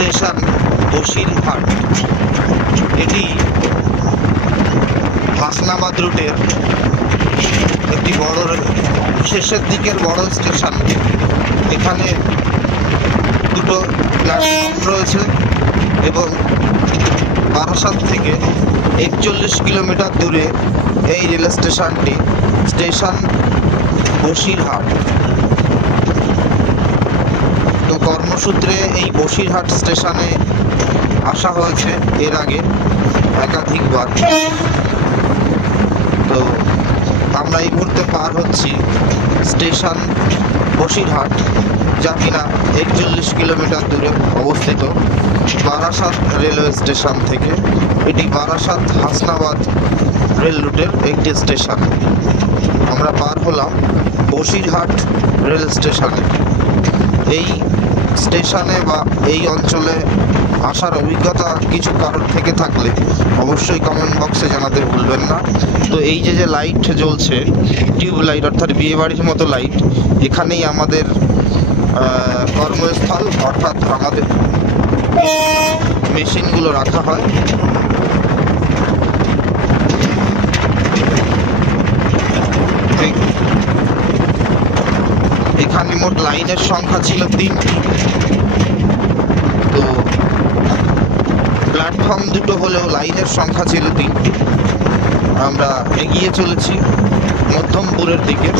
Station Basirhat. এটি হাসনাবাদ রুটের একটি বড় শেষের দিকের বড় স্টেশন। এখানে দুটো প্ল্যাটফর্ম রয়েছে এবং বারাসাত থেকে 41 কিলোমিটার দূরে এই রেল স্টেশনটি, স্টেশন বসিরহাট। তো কর্মসূত্রে এই বসিরহাট স্টেশনে আসা হয়েছে এর আগে একাধিকবার। তো আমরা এই মুহূর্তে পার হচ্ছি স্টেশন বসিরহাট, যা কিনা 41 কিলোমিটার দূরে অবস্থিত বারাসাত রেলওয়ে স্টেশন থেকে। এটি বারাসাত হাসনাবাদ রেল রুটের একটি স্টেশন। আমরা পার হলাম বসিরহাট রেল স্টেশনে। এই স্টেশনে বা এই অঞ্চলে আসার অভিজ্ঞতা কিছু কারোর থেকে থাকলে অবশ্যই কমেন্ট বক্সে জানাতে ভুলবেন না। তো এই যে লাইট জ্বলছে, টিউব লাইট অর্থাৎ বিয়েবাড়ির মতো লাইট, এখানেই আমাদের কর্মস্থল অর্থাৎ আমাদের মেশিনগুলো রাখা হয়। এখানে মোট লাইনের সংখ্যা ছিল 3টি। তো প্ল্যাটফর্ম দুটো হলেও লাইনের সংখ্যা ছিল 3টি। আমরা এগিয়ে চলেছি মধ্যমপুরের দিকে।